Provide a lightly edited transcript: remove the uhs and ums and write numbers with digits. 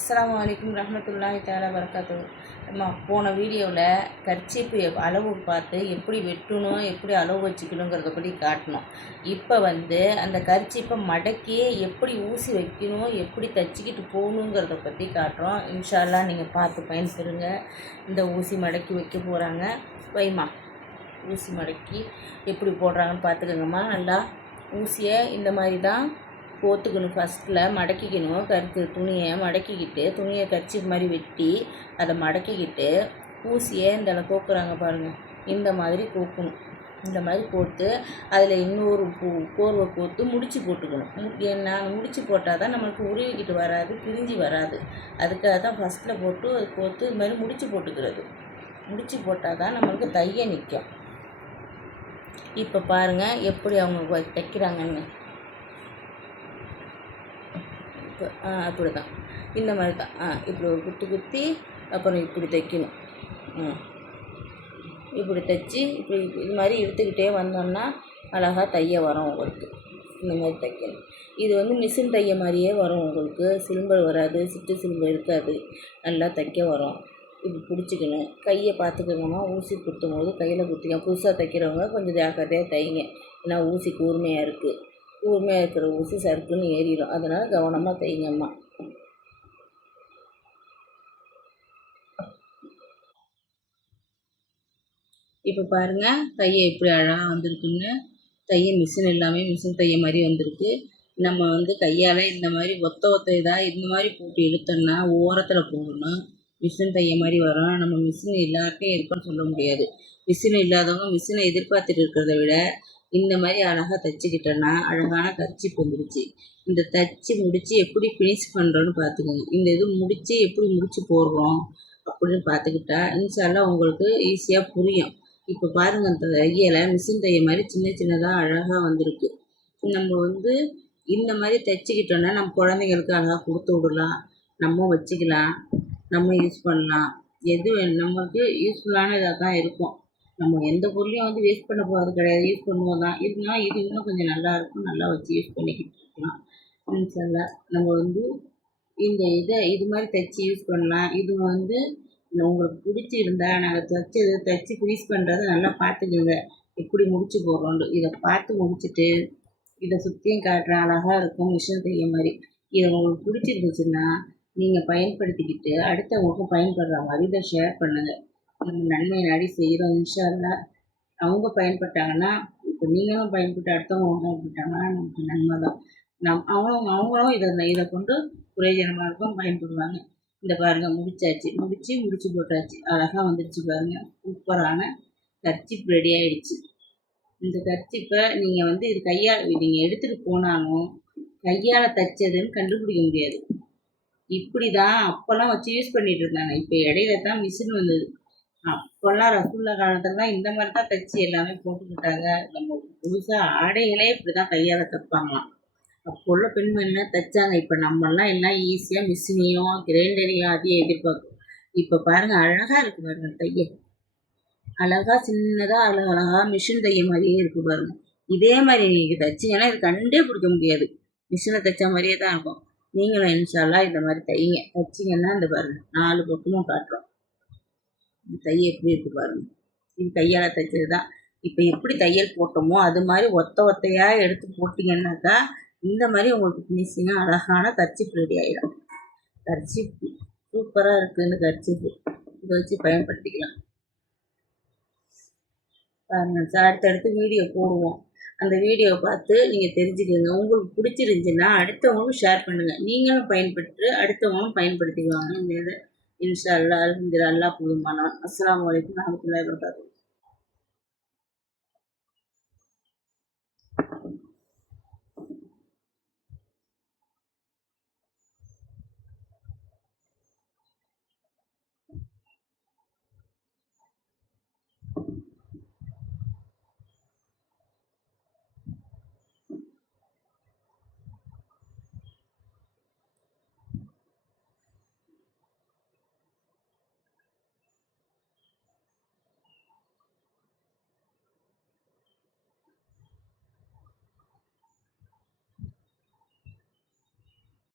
அஸ்ஸலாமு அலைக்கும் ரஹ்மத்துல்லாஹி தஆலா பரக்காத்துஹு. நம்ம போன வீடியோவில் கர்ச்சீப்பு அளவு பார்த்து எப்படி வெட்டணும், எப்படி அளவு வச்சுக்கணுங்கிறத பற்றி காட்டினோம். இப்போ அந்த கர்ச்சீப்பை மடக்கி எப்படி ஊசி வைக்கணும், எப்படி தைச்சிக்கிட்டு போகணுங்கிறத பற்றி காட்டுறோம். இன்ஷா அல்லாஹ் நீங்கள் பார்த்து பயன்பெறுங்க. இந்த ஊசி மடக்கி வைக்க போகிறாங்க. வைமா ஊசி மடக்கி எப்படி போடுறாங்கன்னு பார்த்துக்கோங்கம்மா. நல்லா ஊசியை இந்த மாதிரி தான் கோத்துக்கணும். ஃபஸ்ட்டில் மடக்கிக்கணும். துணியை மடக்கிக்கிட்டு துணியை கர்ச்சீப் மாதிரி வெட்டி அதை மடக்கிக்கிட்டு ஊசியை இந்த கோக்குறாங்க பாருங்கள், இந்த மாதிரி கோக்கணும். இந்த மாதிரி போட்டு அதில் இன்னொரு கோர்வை கோத்து முடிச்சு போட்டுக்கணும். ஏன்னா முடிச்சு போட்டால் தான் நம்மளுக்கு உருவிக்கிட்டு வராது, பிரிஞ்சு வராது. அதுக்காக தான் ஃபஸ்ட்டில் போட்டு கோத்து இது மாதிரி முடிச்சு போட்டுக்கிறது. முடிச்சு போட்டால் தான் நம்மளுக்கு தைய நிற்கும். இப்போ பாருங்கள் எப்படி அவங்க தைக்கிறாங்கன்னு. அப்படி தான், இந்த மாதிரி தான். இப்படி ஒரு குத்தி அப்புறம் இப்படி தைக்கணும். இப்படி தைச்சி இப்படி இது மாதிரி இழுத்துக்கிட்டே வந்தோம்னா அழகாக தைய வரும் உங்களுக்கு. இந்த மாதிரி தைக்கணும். இது மிஷின் தைய மாதிரியே வரும் உங்களுக்கு. சிலும்பல் வராது, சிட்டு சிலும்பல் இருக்காது, நல்லா தைக்க வரும். இப்படி பிடிச்சிக்கணும். கையை பார்த்துக்கணுமா, ஊசி குத்தும் போது கையில் குத்திக்கலாம். புதுசாக தைக்கிறவங்க கொஞ்சம் ஜாக்கிரதையாக தைங்க. ஏன்னா ஊசி கூர்மையாக இருக்குது. கூர்மையாக இருக்கிற ஊசி சறுக்குன்னு ஏறிடும். அதனால் கவனமாக தைங்கம்மா. இப்போ பாருங்கள் தைய எப்படி அழகாக வந்திருக்குன்னு. தைய மிஷின் எல்லாமே மிஷின் தைய மாதிரி வந்திருக்கு. நம்ம கையால் இந்த மாதிரி ஒத்த இதாக இந்த மாதிரி போட்டு இழுத்தோம்னா ஓரத்தில் போடணும். மிஷின் தைய மாதிரி வரும். நம்ம மிஷின் எல்லாருக்கும் இருக்குன்னு சொல்ல முடியாது. மிஷின் இல்லாதவங்க மிஷினை எதிர்பார்த்துட்டு இருக்கிறத விட இந்த மாதிரி அழகாக தைச்சிக்கிட்டோன்னா அழகான கர்ச்சீப் வந்துடுச்சு. இந்த தைச்சி முடித்து எப்படி ஃபினிஷ் பண்ணுறோன்னு பார்த்துக்கோங்க. இந்த இது முடித்து எப்படி முடித்து போடுறோம் அப்படின்னு பார்த்துக்கிட்டா இன்ஷா அல்லாஹ் உங்களுக்கு ஈஸியாக புரியும். இப்போ பாருங்கள், அந்த தையலை மிஷின் தைய மாதிரி சின்ன சின்னதாக அழகாக வந்திருக்கு. நம்ம இந்த மாதிரி தைச்சிக்கிட்டோன்னா நம்ம குழந்தைங்களுக்கு அழகாக கொடுத்து விடலாம், நம்ம வச்சுக்கலாம், நம்ம யூஸ் பண்ணலாம். எது நமக்கு யூஸ்ஃபுல்லான இதாக தான் இருக்கும். நம்ம எந்த பொருளையும் வேஸ்ட் பண்ண போகிறது கிடையாது, யூஸ் பண்ணுவோம் தான். இருந்தாலும் இது இன்னும் கொஞ்சம் நல்லாயிருக்கும், நல்லா வச்சு யூஸ் பண்ணிக்கிட்டு இருக்கலாம். இன்ஷா நம்ம இந்த இது மாதிரி தைச்சி யூஸ் பண்ணலாம். இது உங்களுக்கு பிடிச்சிருந்தா நாங்கள் தைச்சி ஃபினிஷ் பண்ணுறதை நல்லா பார்த்துக்கோங்க. எப்படி முடிச்சு போடுறோன்னு இதை பார்த்து முடிச்சுட்டு இதை சுற்றியும் காட்டுறேன். அழகாக இருக்கும் மிஷின் தைய மாதிரி. இதை உங்களுக்கு பிடிச்சிருந்துச்சுன்னா நீங்கள் பயன்படுத்திக்கிட்டு அடுத்தவங்களுக்கும் பயன்படுற மாதிரி இதை ஷேர் பண்ணுங்கள். நம்ம நன்மை நாடி செய்கிறோம். இன்ஷா அல்லாஹ் அவங்க பயன்பட்டாங்கன்னா, இப்போ நீங்களும் பயன்பட்டு அடுத்தவங்க பயன்பட்டாங்கன்னா நமக்கு நன்மை தான். அவங்களும் இதை கொண்டு பிரயோஜனமாக இருக்கும், பயன்படுவாங்க. இந்த பாருங்கள், முடிச்சு போட்டாச்சு. அழகாக வந்துடுச்சு பாருங்கள். சூப்பரான கர்ச்சீப் ரெடி ஆகிடுச்சு. இந்த கர்ச்சீப்பை நீங்கள் இது கையால் நீங்கள் எடுத்துகிட்டு போனாலும் கையால் தைச்சதுன்னு கண்டுபிடிக்க முடியாது. இப்படி தான் அப்போல்லாம் வச்சு யூஸ் பண்ணிகிட்டு இருந்தாங்க. இப்போ இடையில தான் மிஷின் வந்தது. அப்போல்லாம் ரசூல்லா காலத்தில் தான் இந்த மாதிரி தான் தைச்சி எல்லாமே போட்டுக்கிட்டாங்க. நம்ம புதுசாக ஆடைகளே இப்படி தான் கையால் தைப்பாங்களாம். அப்போ உள்ள பெண்மணிலாம் தைச்சாங்க. இப்போ நம்மெல்லாம் எல்லாம் ஈஸியாக மிஷினையும் கிரைண்டரையும் அதையும் எதிர்பார்க்கும். இப்போ பாருங்கள், அழகாக இருக்குது பாருங்கள் தைய. அழகாக சின்னதாக அழகாக மிஷின் தைய மாதிரியே இருக்குது பாருங்கள். இதே மாதிரி நீங்கள் தைச்சிங்கன்னா இது கண்டே பிடிக்க முடியாது. மிஷினை தைச்ச மாதிரியே தான் இருக்கும். நீங்களும் இன்ஷா அல்லாஹ் இந்த மாதிரி தைங்க. தைச்சிங்கன்னா இந்த பாருங்கள் 4 பக்கமும் காட்டுறோம். இந்த தைய எப்படி இருக்குது பாருங்கள். இது கையால் தைச்சது தான். இப்போ எப்படி தையல் போட்டோமோ அது மாதிரி ஒத்தையாக எடுத்து போட்டிங்கன்னாக்கா இந்த மாதிரி உங்களுக்கு ஃபினிஷிங்காக அழகான கர்ச்சீப் ரெடி ஆகிடும். கர்ச்சீப் சூப்பராக இருக்குதுன்னு கர்ச்சீப்பு இதை வச்சு பயன்படுத்திக்கலாம். பாருங்கள், அடுத்தடுத்து வீடியோ போடுவோம். அந்த வீடியோவை பார்த்து நீங்கள் தெரிஞ்சுக்கோங்க. உங்களுக்கு பிடிச்சிருந்துச்சின்னா அடுத்தவங்களும் ஷேர் பண்ணுங்கள். நீங்களும் பயன்பெற்று அடுத்தவங்களும் பயன்படுத்திக்குவாங்க. இந்த இதை இன்ஷா அல்லாஹ் அல்ஹம்துலில்லாஹ் அல்லாஹ் போதுமானவன். அஸ்ஸலாமு அலைக்கும் வரஹ்மத்துல்லாஹி வபரகாத்துஹு.